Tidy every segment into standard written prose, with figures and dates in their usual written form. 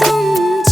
तुम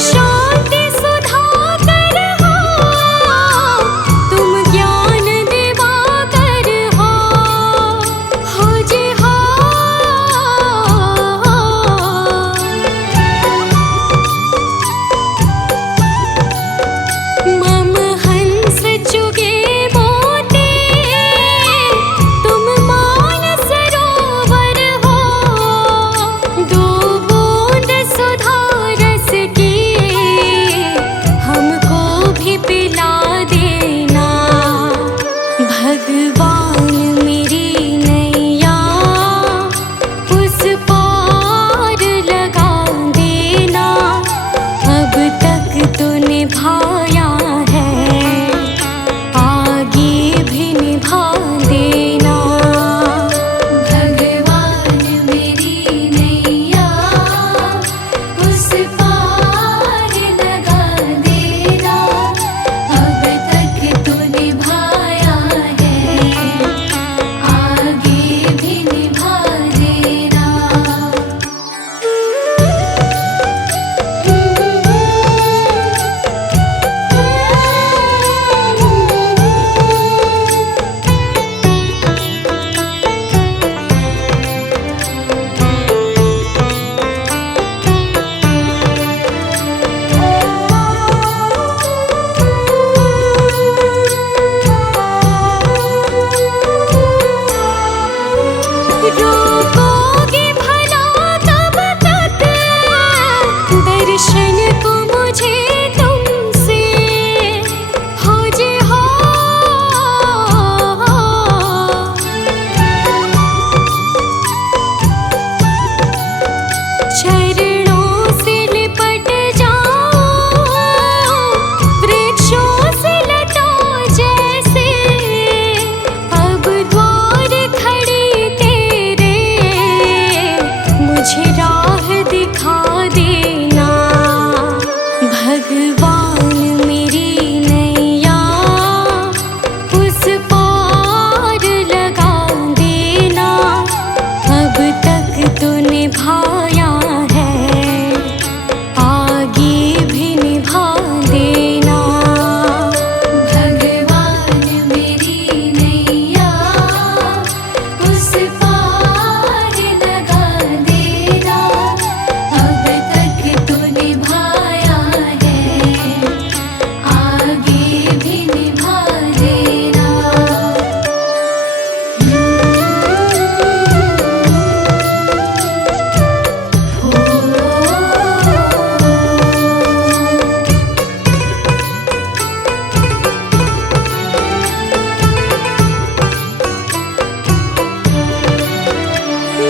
शांति सुधाकर हो, तुम ज्ञान दिवाकर हो जी हो। मम हंस चुगे मोती, तुम मान सरोवर हो। दो बूंद सुधा रस की हमको भी पिला देना। भगवान मेरी नैया उस पार लगा देना। अब तक तो निभाया है, आगे भी निभा देना। भगवान मेरी नैया उस पार लगा देना। अब तक तो निभाया है, आगे भी निभा देना। रोकोगे भला कब तक दर्शन को मुझे तुमसे, हो जी हो। चरणों से लिपट जाओ, वृक्षों से लता जैसे। अब द्वार खड़ी तेरे, मुझे राह दिखा देना। भगवान मेरी नैया उस पार लगा देना। अब तक तो निभाया है, आगे भी निभा देना। भगवान मेरी नैया उस पार लगा देना। अब तक तो निभाया है, आगे भी निभा देना।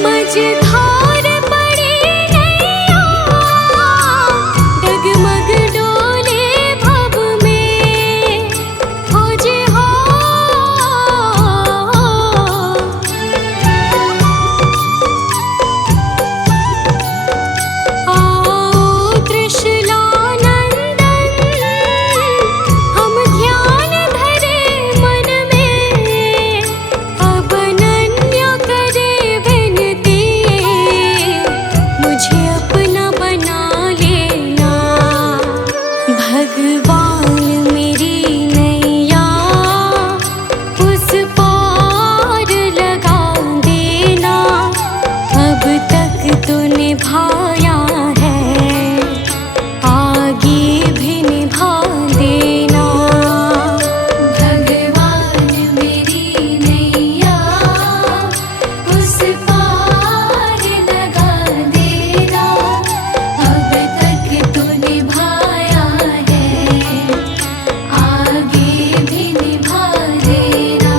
मझधार पड़ी नैया, डगमग डोले भव में, हो जी हो। आओ त्रिशूलानंदन, हम ध्यान धरे मन में। अब अनन्य करे विनती, मुझे अपना बना लेना। भगवान मेरी नैया उस पार लगा देना। अब तक तो निभाया है, आगे भी निभा देना। भगवान मेरी नैया उस पार लगा देना। अब तक तो निभाया है, आगे भी निभा देना।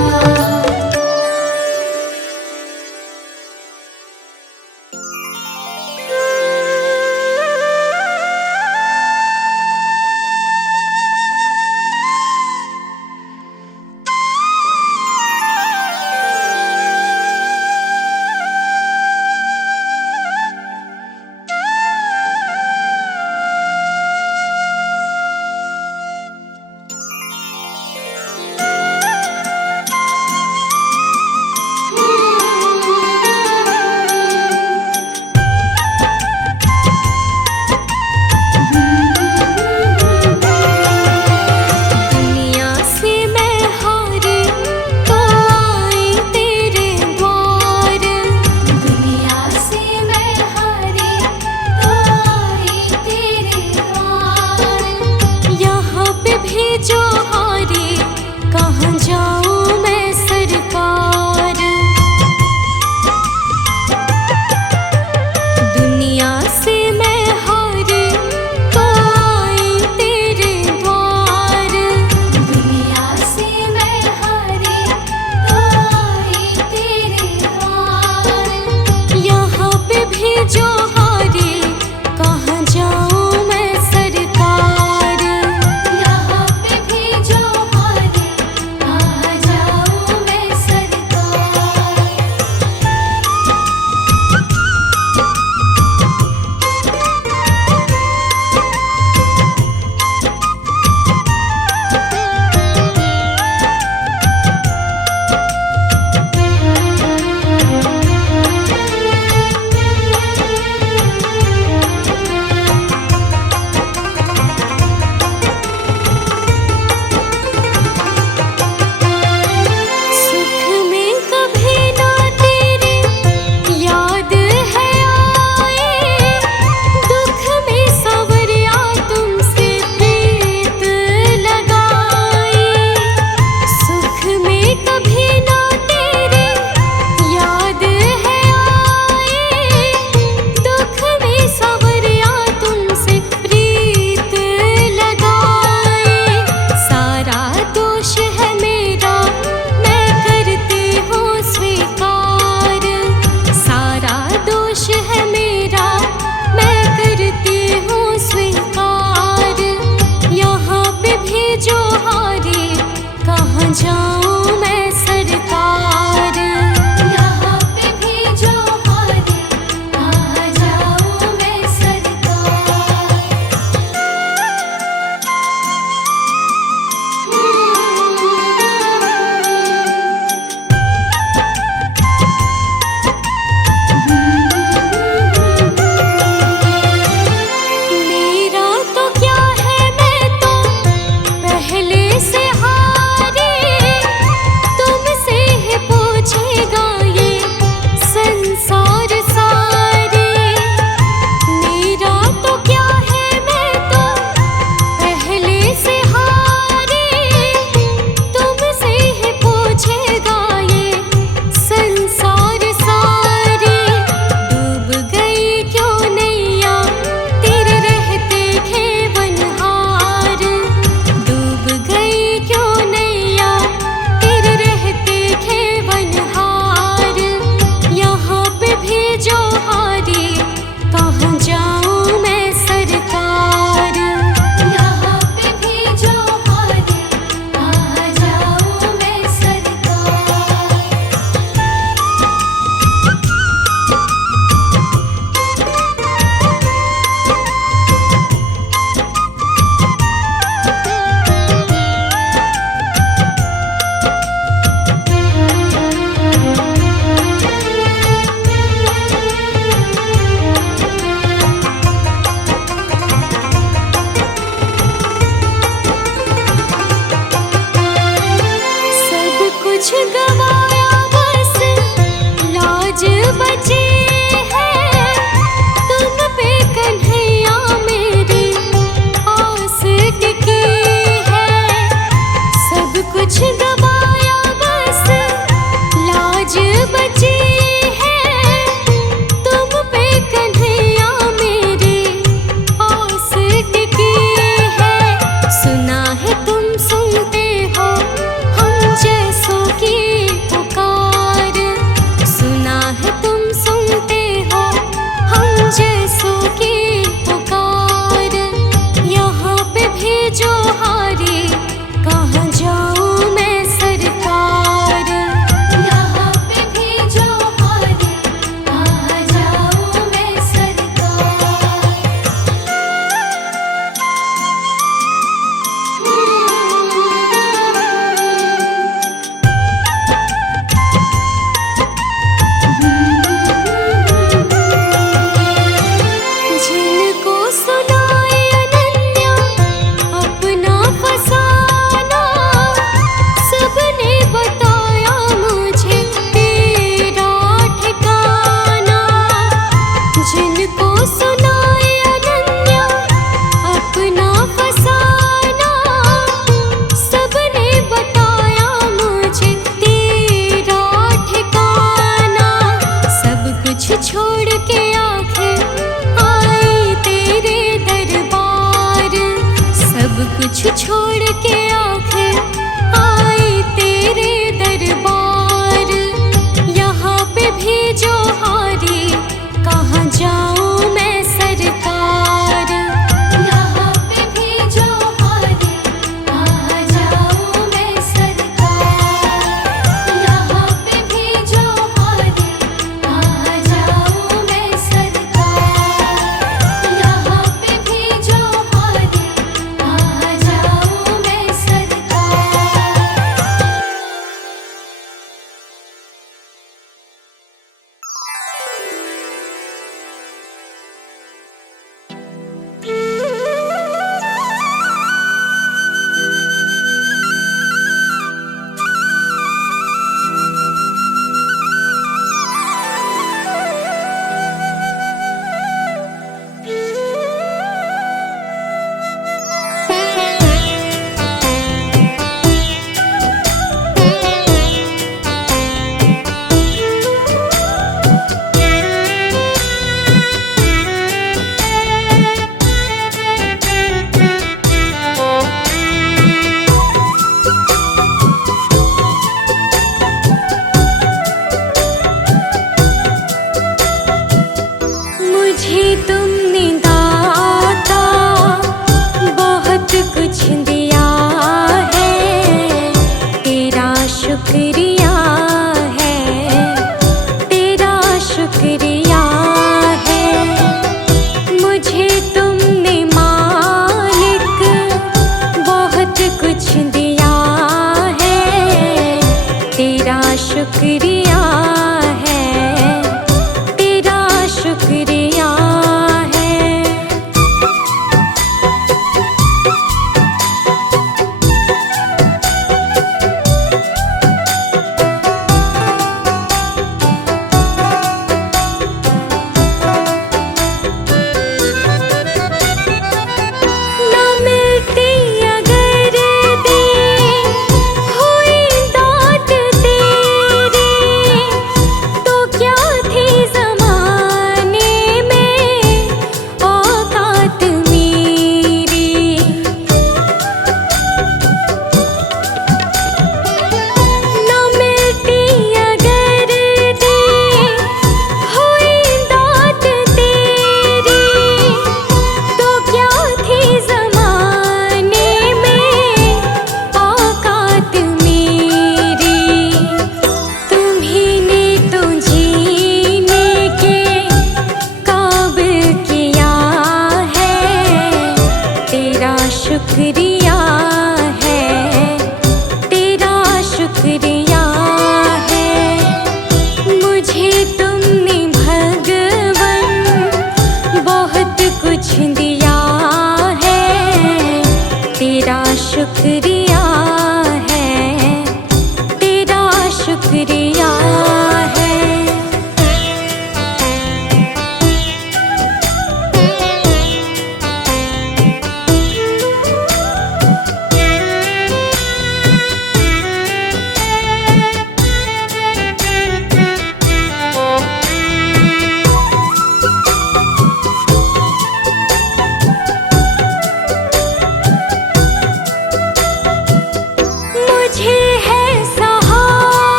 तुमने दाता बहुत कुछ दिया है, तेरा शुक्रिया है, तेरा शुक्रिया है। मुझे तुमने मालिक बहुत कुछ दिया है, तेरा शुक्रिया है, तेरा शुक्रिया है।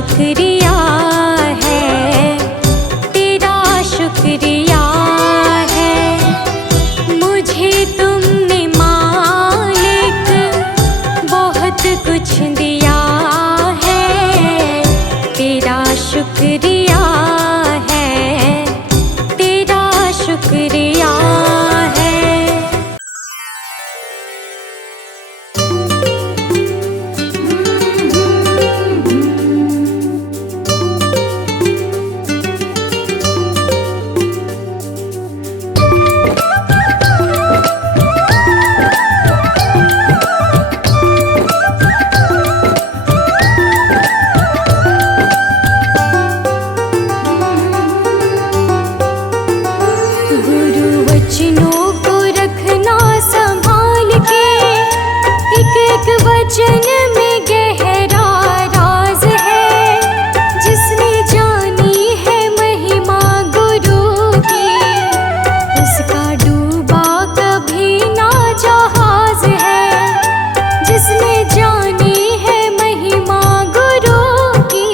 शुक्रिया है, तेरा शुक्रिया है। मुझे तुमने मालिक बहुत कुछ दिया है, तेरा शुक्रिया है, तेरा शुक्रिया है। वचनों को रखना संभाल के, एक एक वचन में गहरा राज है। जिसने जानी है महिमा गुरु की, उसका डूबा कभी ना जहाज है। जिसने जानी है महिमा गुरु की,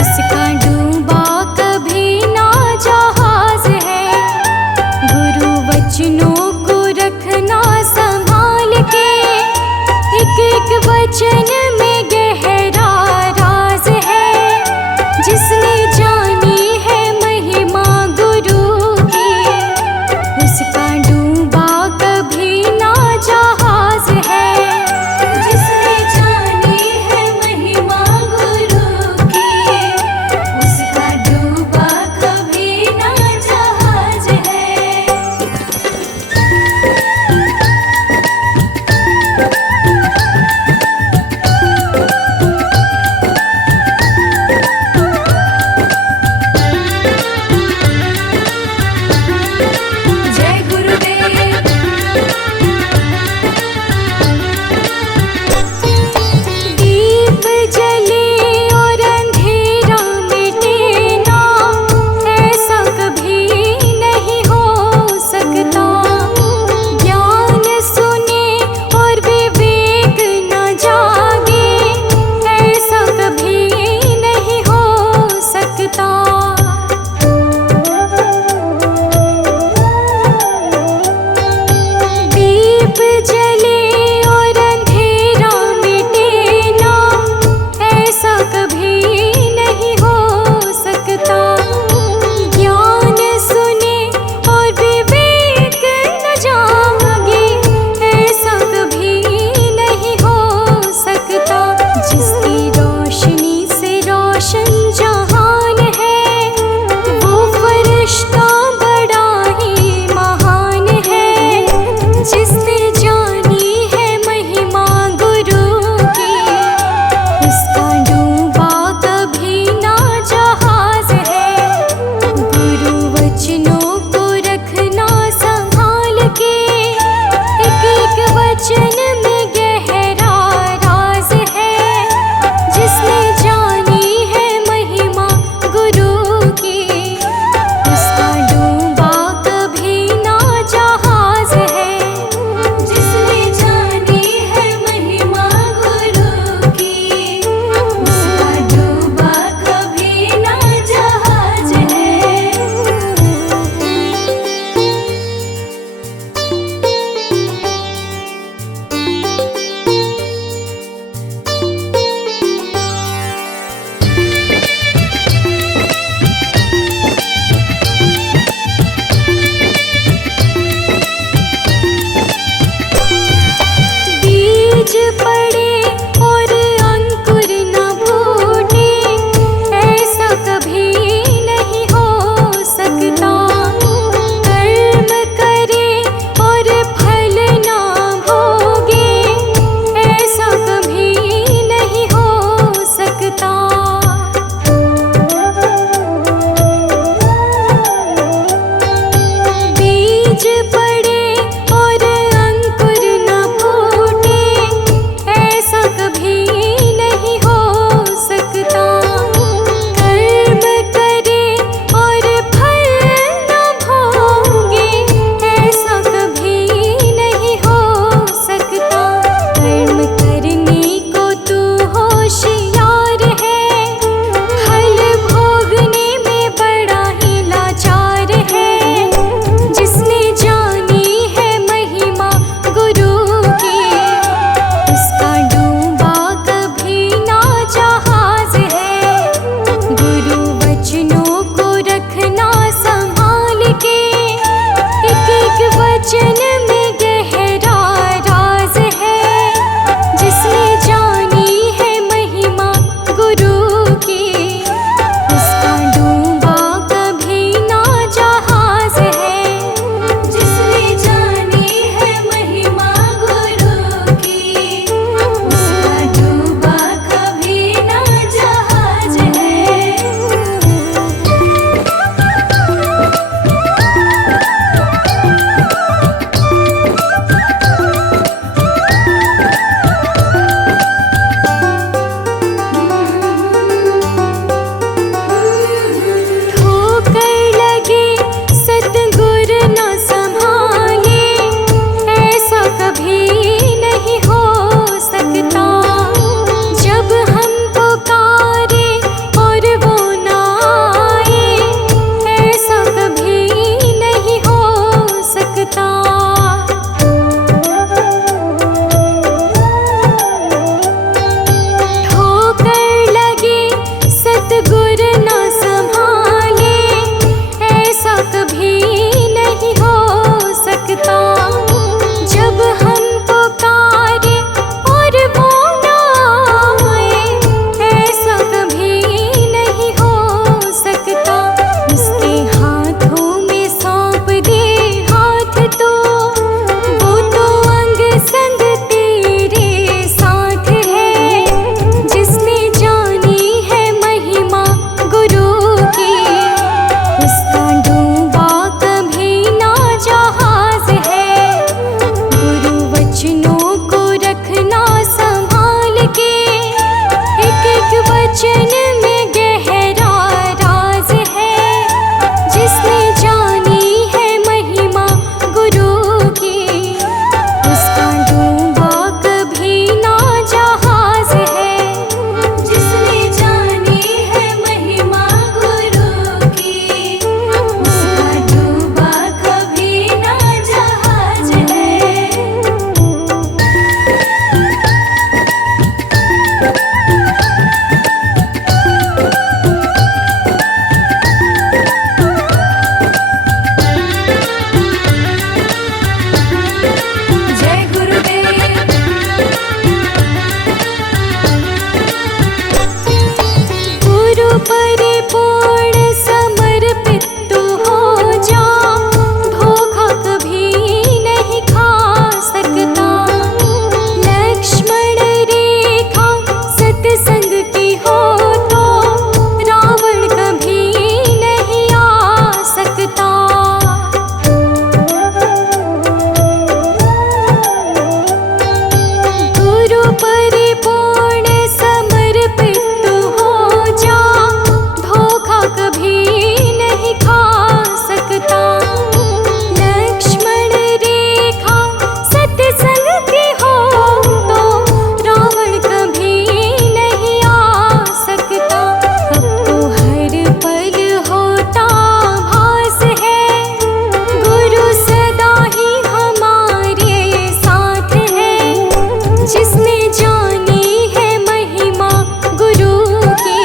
उसका डूबा कभी ना जहाज है। वचनों को रखना संभाल के, एक एक वचन में गहरा राज है, जिसने जानी है महिमा गुरु की, उसका डूबा कभी ना जहाज है। जिसने जानी है महिमा गुरु की, उसका डूबा कभी ना जहाज है। ठोकर लगे सतगुर न संभाले, ऐसा कभी नहीं हो सकता। जब हम पुकारे और वो ना आए, ऐसा कभी नहीं हो सकता। ठोकर लगे सतगुर न संभाले, ऐसा कभी नहीं हो सकता। जब हम पुकारे और वो ना आए, ऐसा कभी नहीं हो सकता। उसके हाथों में सौंप दे हाथ तो, वो तो अंग संग तेरे साथ है। जिसने जानी है महिमा गुरु की, उसका डूबा कभी ना जहाज है। गुरु वचनों को रखना संभाल के, एक एक वचन में गहरा राज है। जिसने जानी है महिमा गुरु की, उसका डूबा कभी ना जहाज है। जिसने जानी है महिमा गुरु की, उसका डूबा कभी ना जहाज है। जय गुरुदेव। गुरु परिपूर्ण समर्पित तू हो जा, धोखा कभी नहीं खा सकता। लक्ष्मण रेखा सत्संग की हो तो, रावण कभी नहीं आ सकता। गुरु परिपूर्ण समर्पित तू हो जा, धोखा कभी नहीं खा सकता। लक्ष्मण रेखा सत्संग की हो तो, रावण कभी नहीं आ सकता। अब तो हर पल होता भास है, गुरु सदा ही हमारे साथ है। जिसने जानी है महिमा गुरु की,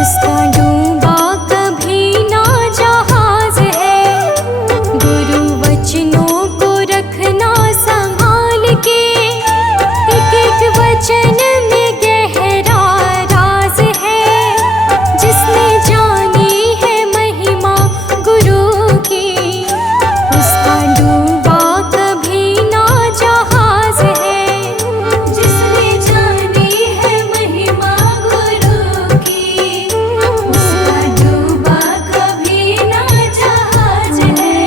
उसका डूबा कभी ना जहाज है। गुरु वचनों को रखना संभाल के, एक एक वचन में गहरा राज है। जिसने जानी है महिमा गुरु की, उसका डूबा कभी ना जहाज है। जिसने जानी है महिमा गुरु की, उसका डूबा कभी ना जहाज है।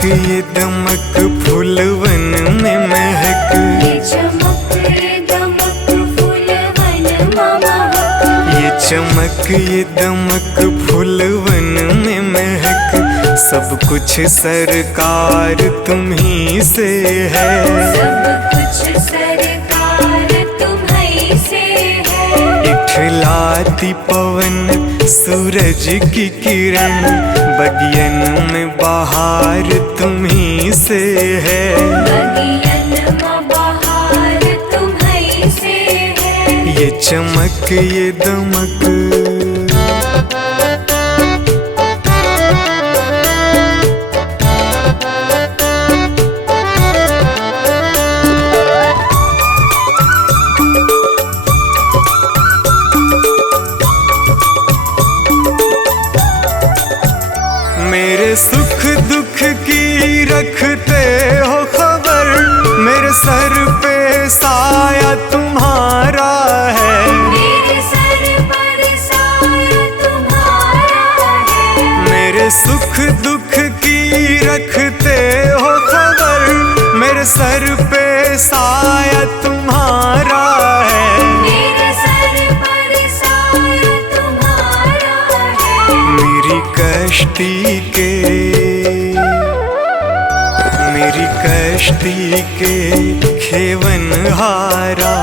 ये दमक फूलवन में महक, ये चमक ये दमक फूलवन में महक। ये चमक ये दमक फूलवन में महक, सब कुछ सरकार तुम्ही से है। सब कुछ सरकार तुम्हीं से है। इठलाती पवन सूरज की किरण, बगियन में बहार तुम्ही से है। बगियन में बहार तुम्हीं से है। ये चमक ये दमक मेरे सुख दुख की रखते हो खबर, मेरे सर पे साया तुम्हारा है। मेरे सर पर साया तुम्हारा है। मेरे सुख दुख की रखते हो खबर, मेरे सर पे साया तुम्हारा है। मेरे सर पर साया तुम्हारा है। मेरी कश्ती के खेवन हारा,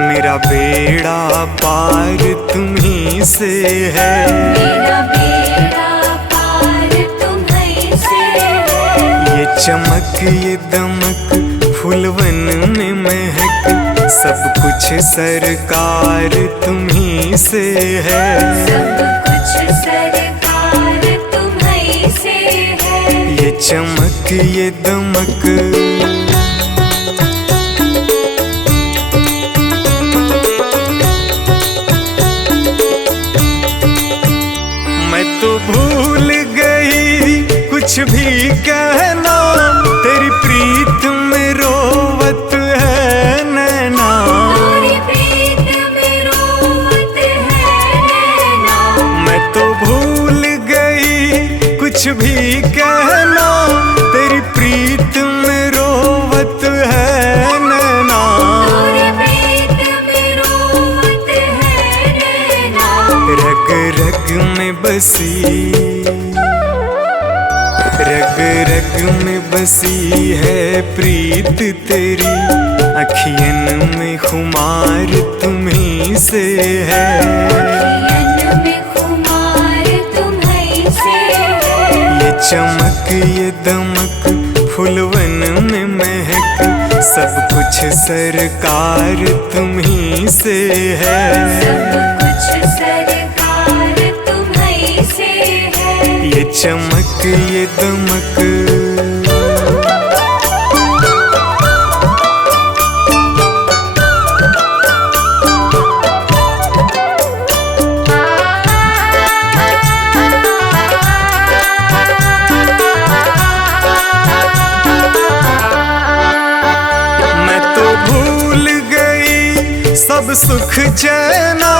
मेरा बेड़ा पार तुम्ही से है। मेरा बेड़ा पार तुम्हीं से है। ये चमक ये दमक फूलवन में महक, सब कुछ सरकार तुम्ही से है। सब कुछ सरकार तुम्हीं से है। ये चमक ये दमक मैं तो भूल गई कुछ भी कहना, तेरी प्रीत में रोवत है नैना। तेरी प्रीत में रोवत है नैना। मैं तो भूल गई कुछ भी कहना, तेरी प्रीत में रोवत है नैना। तेरी प्रीत में रोवत है नैना। रग रग में बसी, रग रग में बसी है प्रीत तेरी, अखियन में खुमार तुम्ही से है। अखियन में खुमार तुम्हीं से है। ये चमक ये दमक फूलवन में महक, सब कुछ सरकार तुम्ही से है। सब कुछ सरकार तुम्हीं से है। ये चमक ये दमक मैं तो भूल गई सब सुख चैना,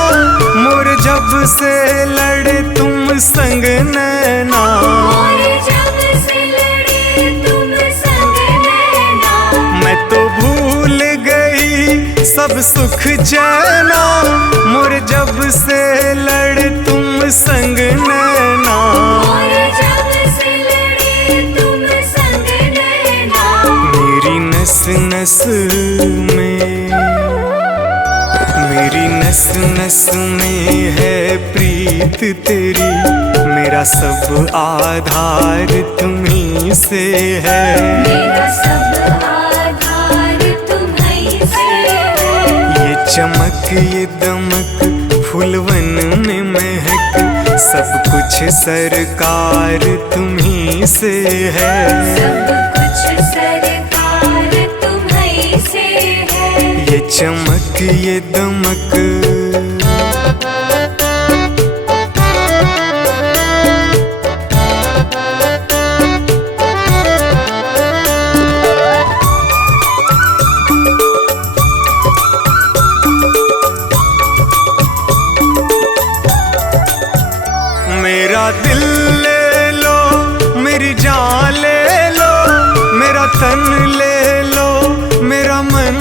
मोर जब से लड़े तुम संग नैना। और जब से लड़े तुम संग नैना। मैं तो भूल गई सब सुख चैना, मोर जब से लड़े तुम संग नैना। और जब से लड़े तुम संग नैना। मेरी नस नस में, मेरी नस नस में है प्रीत तेरी, मेरा सब आधार तुम्ही से है। मेरा सब आधार तुम्हीं से है। ये चमक ये दमक फूलवन में महक, सब कुछ सरकार तुम्ही से है। सब कुछ सरकार तुम्हीं से है। ये चमक ये दमक मेरा दिल ले लो, मेरी जान ले लो, मेरा तन ले लो, मेरा मन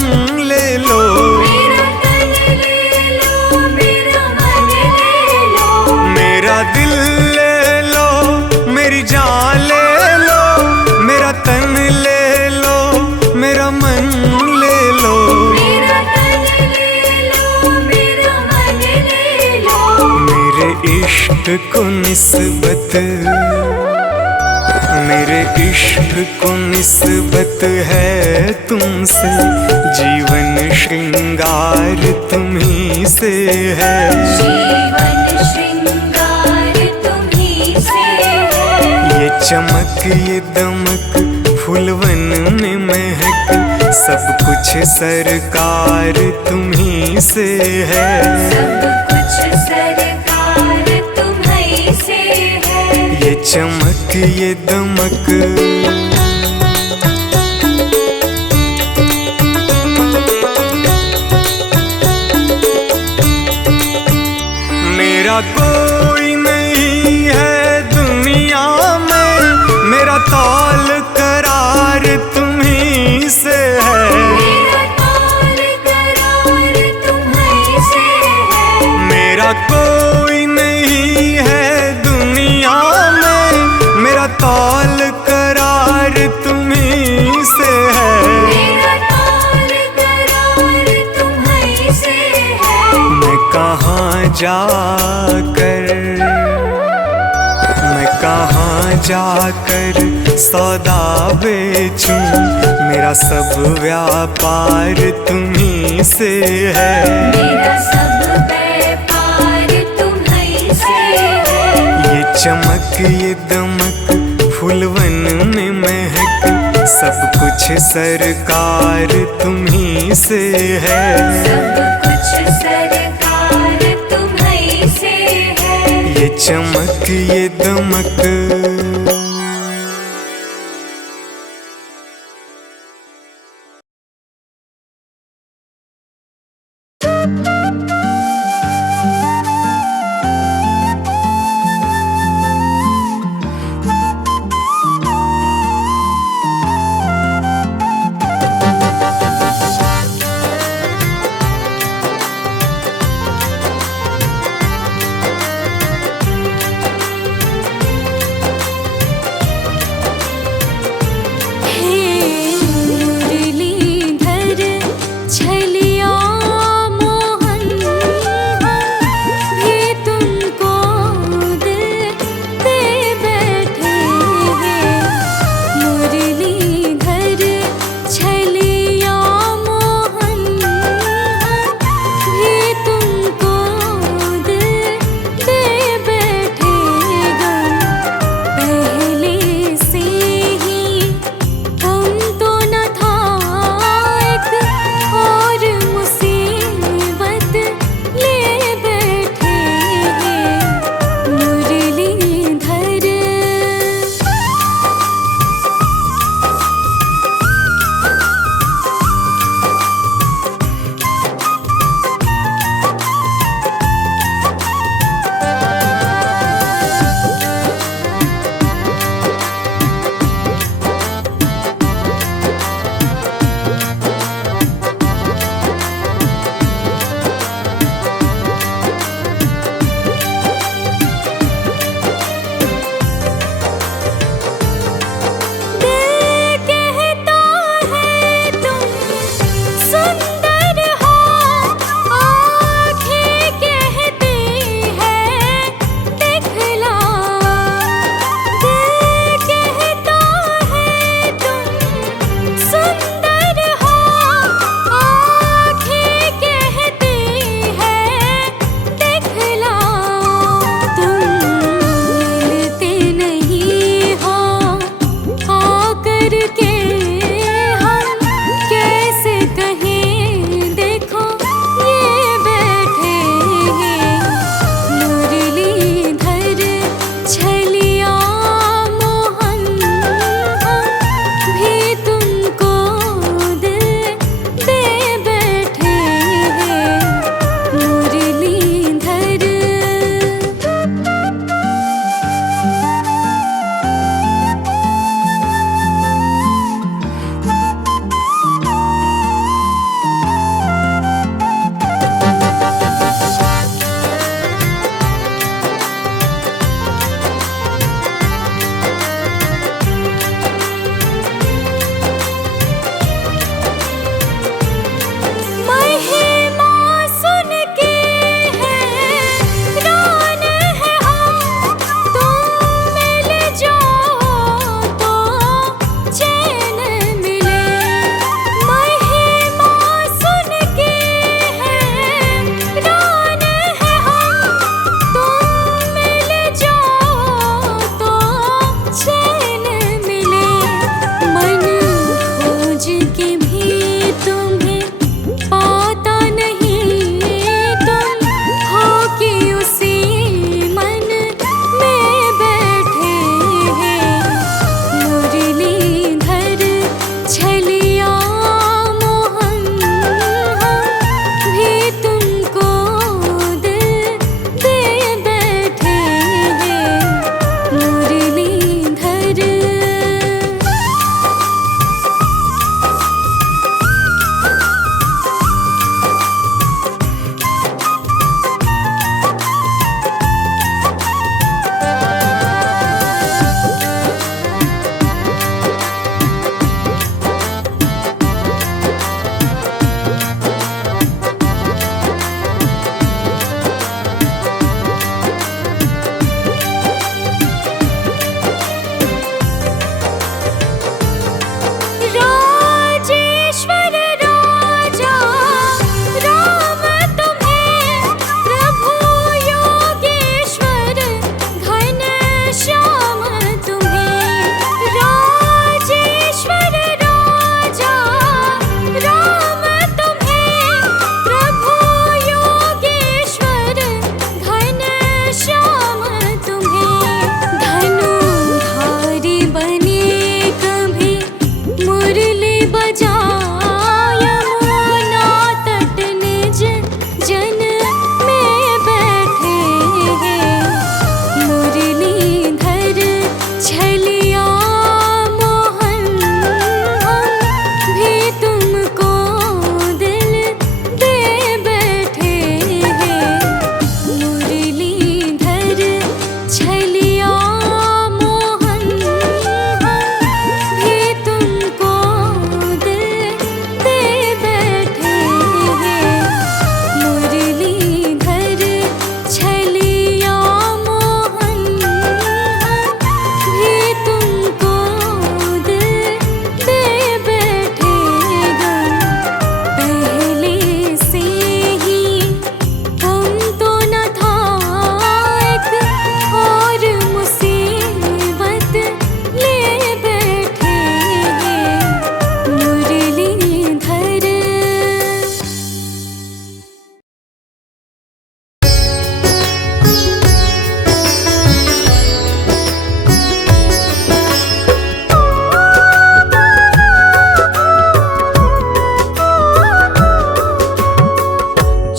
ले लो। मेरा तन ले लो, मेरा मन ले लो। मेरा दिल ले लो, मेरी जान ले इश्क को निस्बत, मेरे इश्क को निस्बत है तुमसे, जीवन श्रृंगार तुम्ही से है, जीवन श्रृंगार तुम्ही से है। ये चमक ये दमक फूलवन में महक, सब कुछ सरकार तुम्ही से है, सब कुछ सरकार तुम्ही से है। ये चमक ये दमक। मेरा कोई नहीं है दुनिया में, मेरा तौल करार तुम्ही से है, मेरा तौल करार तुम्ही से है। मेरा कोई नहीं है दुनिया में, मेरा तौल करार तुम्ही से है, मेरा तौल करार तुम्ही से है। मैं कहाँ जाकर, मैं कहाँ जाकर सौदा बेचूं, मेरा सब व्यापार तुम्ही से है, मेरा सब व्यापार तुम्ही से है। ये चमक ये दमक फूलवन में महक, सब कुछ सरकार तुम्ही से है, सब कुछ सरकार तुम्ही से है। ये चमक ये दमक।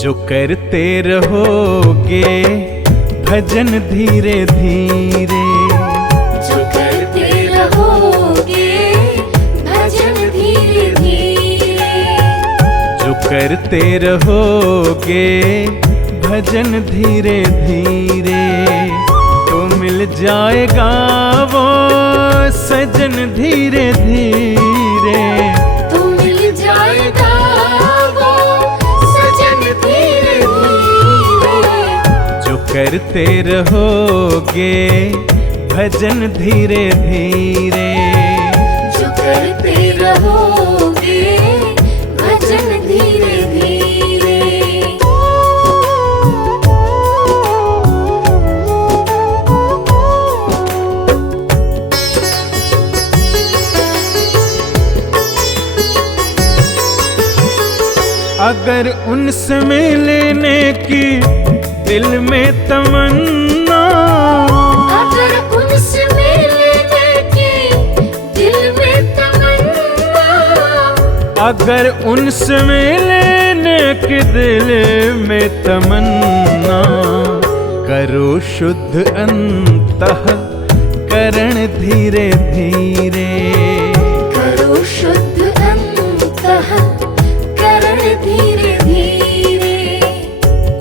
जो करते रहोगे भजन धीरे धीरे, जो करते रहोगे भजन धीरे धीरे, जो करते रहोगे भजन धीरे धीरे, तो मिल जाएगा वो सजन धीरे धीरे, तो मिल जाएगा वो सजन धीरे धीरे, जो करते रहोगे भजन धीरे धीरे, जो करते रहोगे भजन धीरे धीरे। अगर उनसे मिलने की दिल में तमन्ना, अगर उनसे मिलने की दिल में तमन्ना, अगर उनसे मिलने की दिल में तमन्ना, करो शुद्ध अंतःकरण धीरे धीरे, करो शुद्ध अंतःकरण धीरे धीरे,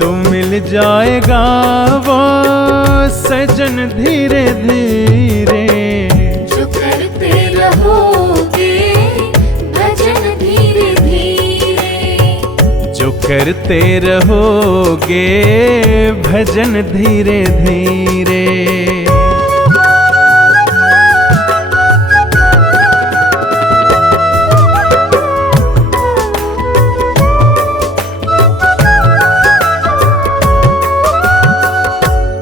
तो मिल जाएगा वो सजन धीरे धीरे, जो करते रहोगे भजन धीरे धीरे, जो करते रहोगे भजन धीरे धीरे।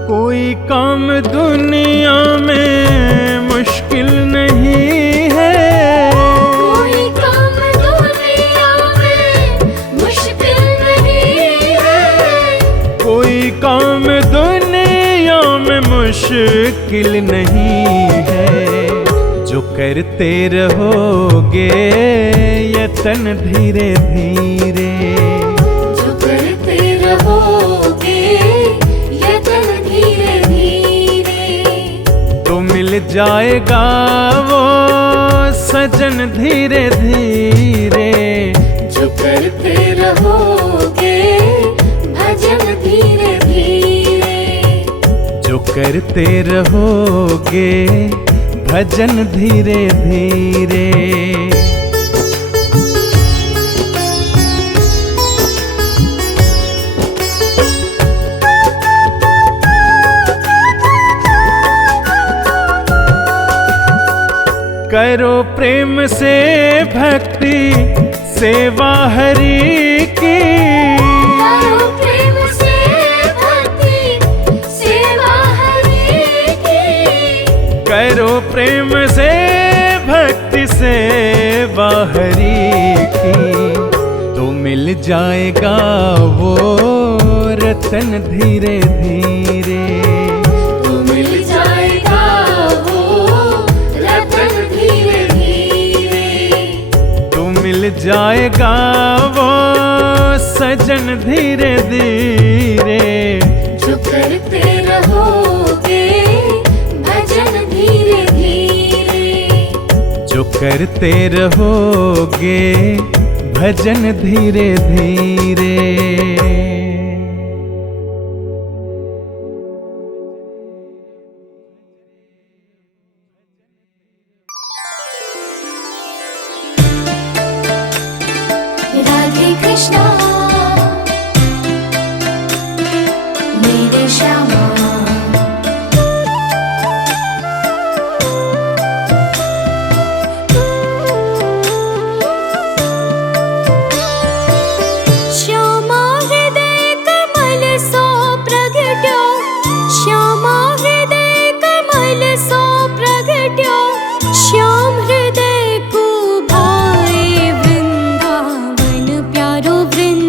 कोई काम दुनिया में मुश्किल नहीं है, कोई काम दुनिया में मुश्किल नहीं है, कोई काम दुनिया में मुश्किल नहीं है, जो करते रहोगे यतन धीरे धीरे, जो करते रहोगे यतन धीरे धीरे, तो मिल जाएगा वो सजन धीरे धीरे, जो करते रहोगे भजन धीरे धीरे, जो करते रहोगे भजन धीरे धीरे। करो प्रेम से भक्ति सेवा हरि की, करो प्रेम से भक्ति सेवा हरि की, करो प्रेम से भक्ति सेवा हरि की, तो मिल जाएगा वो रतन धीरे धीरे, तो मिल जाएगा वो रतन धीरे धीरे, तो मिल जाएगा वो सजन धीरे धीरे, जो करते रहोगे भजन धीरे धीरे, जो करते रहोगे भजन धीरे धीरे। राधे कृष्णा मेरे श्यामा, श्यामा हृदय कमल सो प्रगट्यो, श्यामा हृदय कमल सो प्रगट्यो, श्याम हृदय को भाए वृंदावन प्यारो वृंदावन।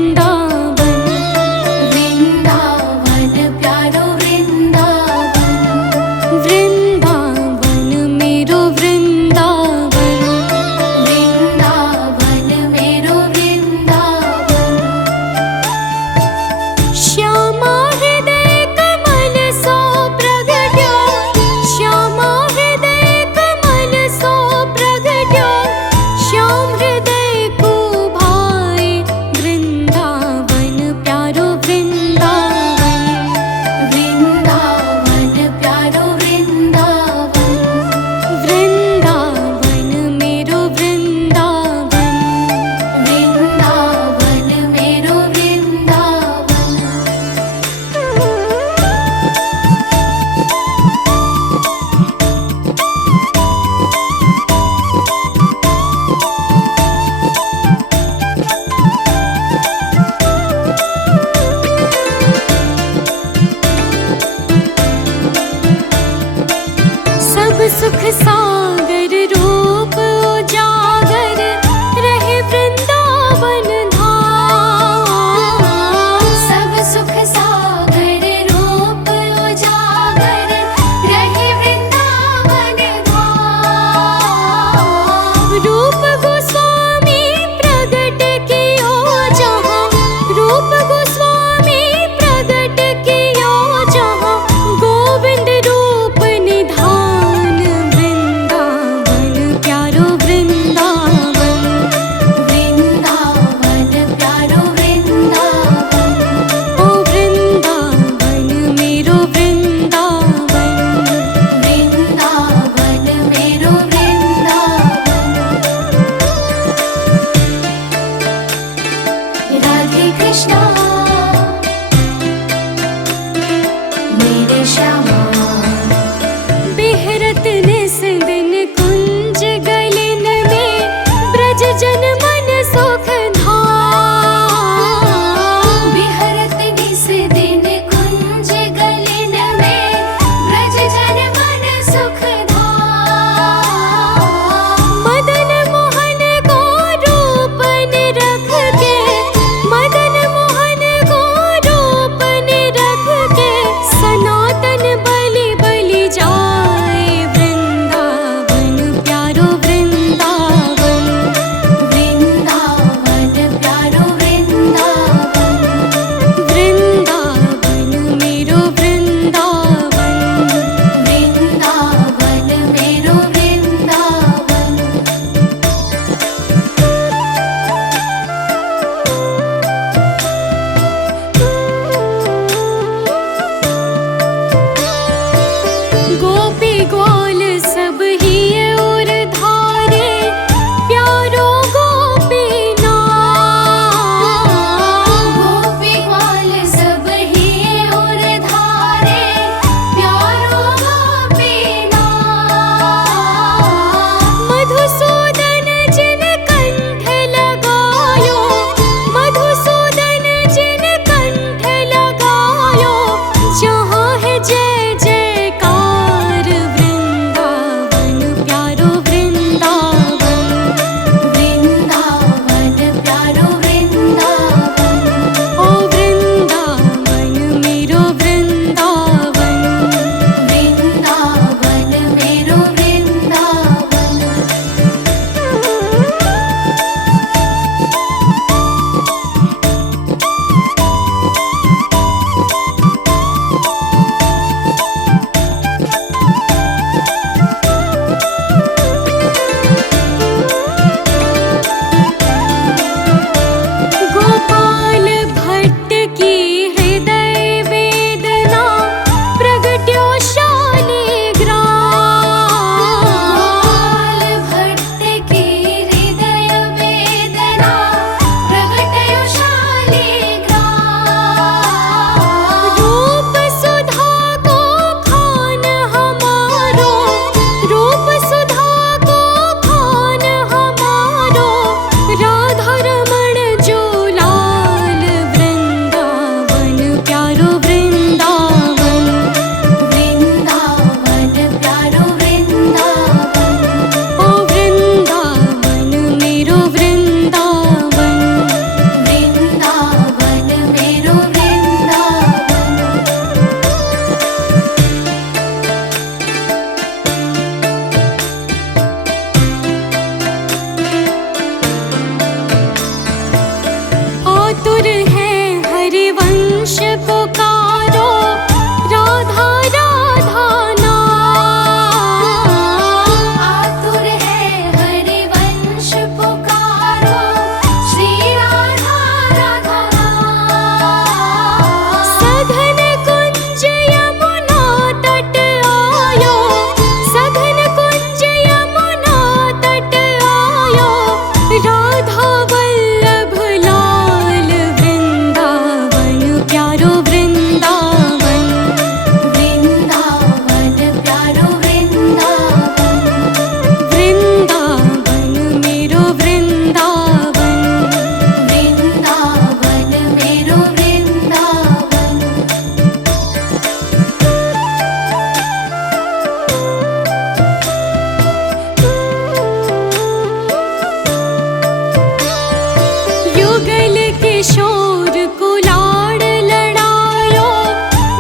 किशोर कुलाड़ लड़ायो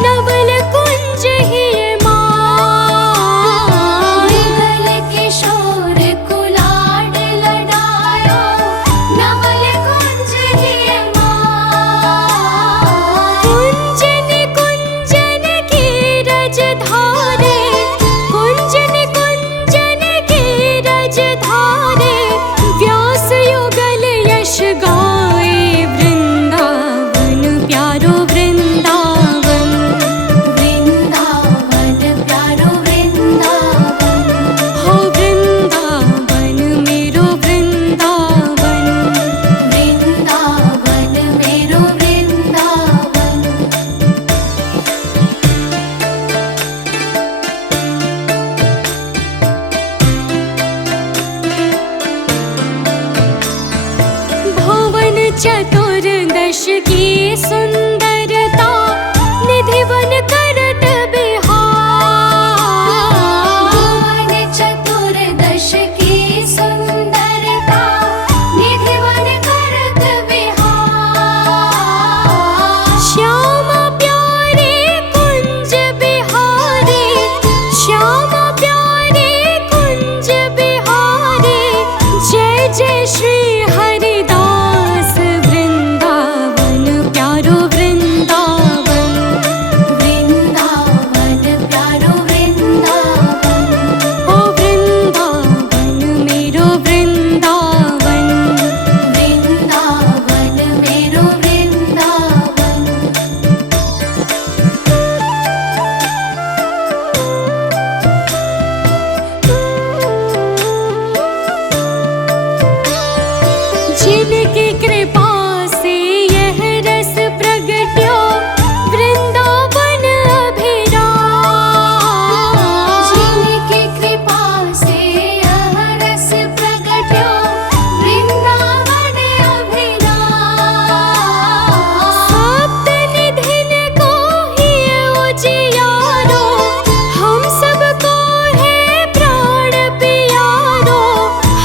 नवल कुंज ही माँ। युगल किशोर कुलाड़ लड़ायो नवल कुंज ही माँ। कुंजन कुंजन की रज धारे, कुंजन कुंजन की रज धारे, व्यास युगल यश गाए वृंदावन प्यारो वृंदावन। वृंदावन प्यारो वृंदावन, हो वृंदावन मेरो वृंदावन। वृंदावन मेरो वृंदावन। भुवन चतुर्दश की सुंदरता, निधिवन करत बिहार। भुवन चतुर्दश की सुंदरता, निधिवन करत बिहार। श्यामा प्यारे कुंज बिहारी, श्यामा प्यारे कुंज बिहारी। जय जय श्री हरिदास वृंदावन प्यारो वृंदावन। वृंदावन प्यारो वृंदावन, ओ वृंदावन मेरो वृंदावन। वृंदावन मेरो वृंदावन। जिनकी कृपा से यह रस प्रगट्यो वृंदावन अभिराम। जिनकी कृपा से यह रस प्रगट्यो वृंदावन अभिराम। सप्त निधिन को ही उजियारो, हम सबको है प्राण पियारो।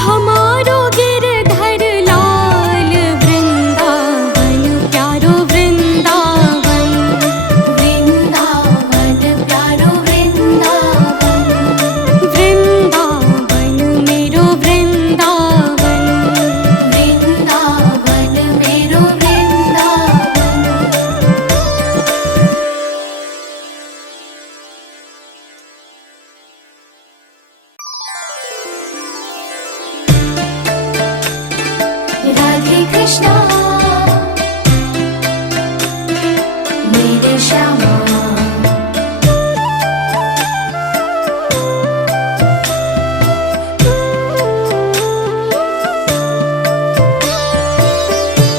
हमारो गिरधर लाल वृंदावन प्यारो वृंदावन। वृंदावन प्यारो वृंदावन। वृंदावन मेरो वृंदावन। वृंदावन मेरो वृंदावन। राधे कृष्णा मेरे श्यामा।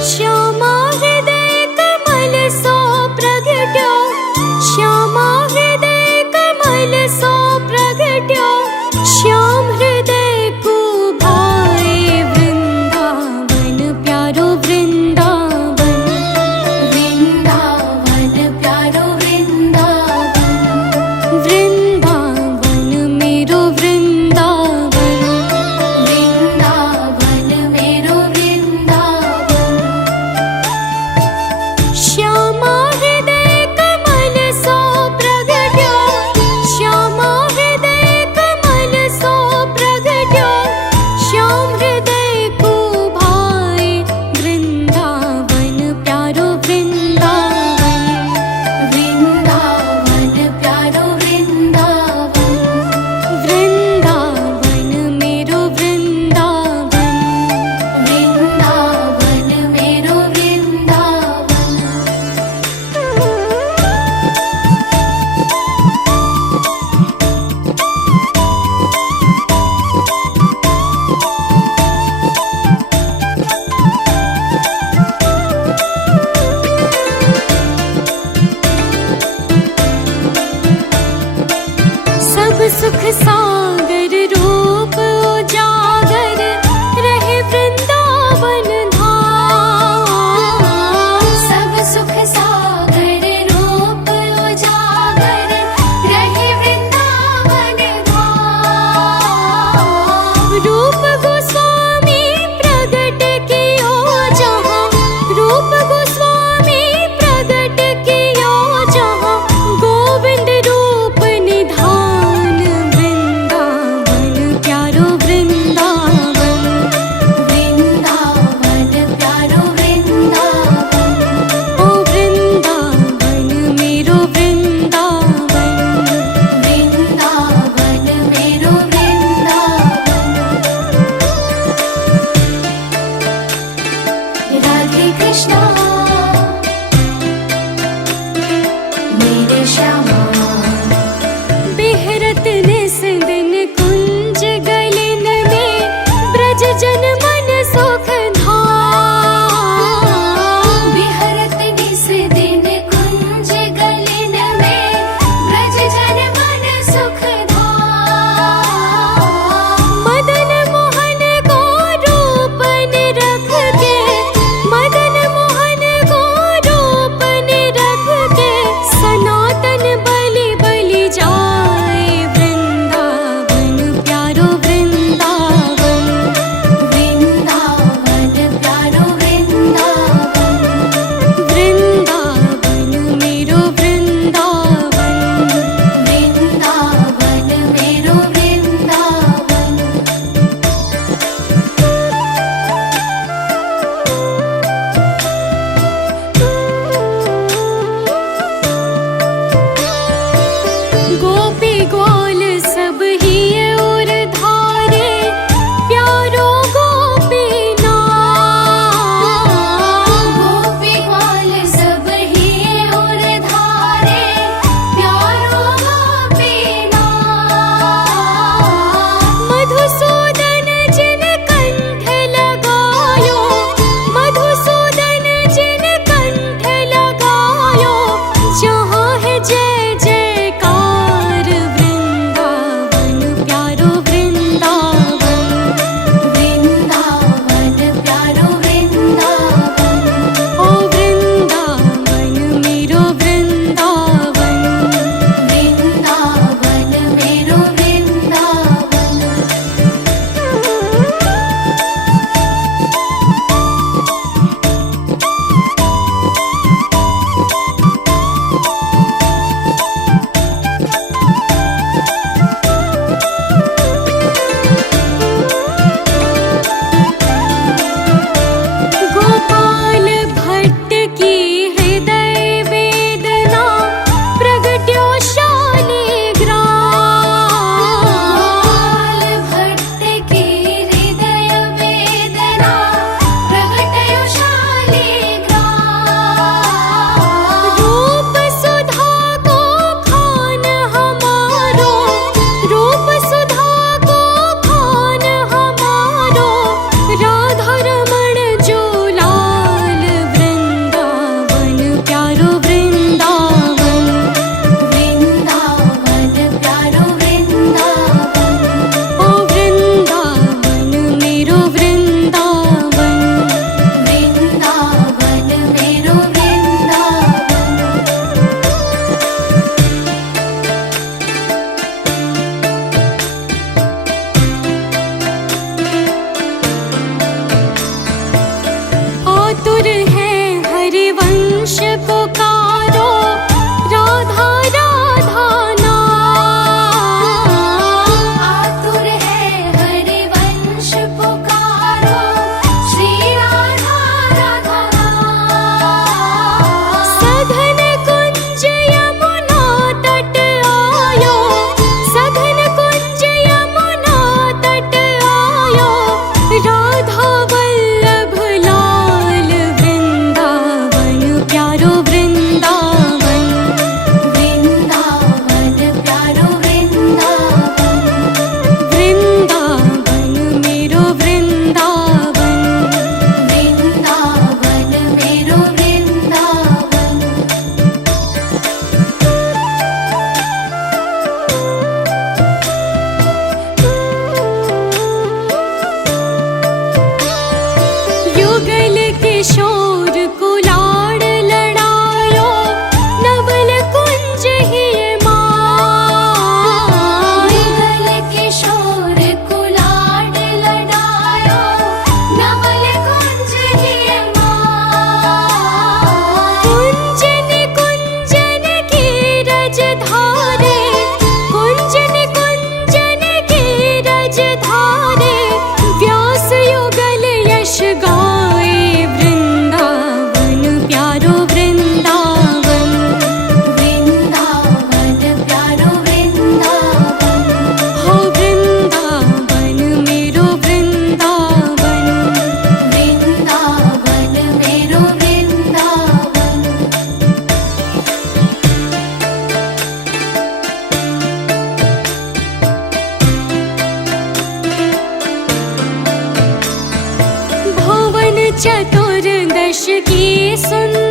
श्यामा हृदय कमल सो प्रगट्यो, श्यामा हृदय कमल सो प्रगट्यो। श्याम हृदय को भाए वृंदावन प्यारो वृंदावन। चतुर्दश की सुंदर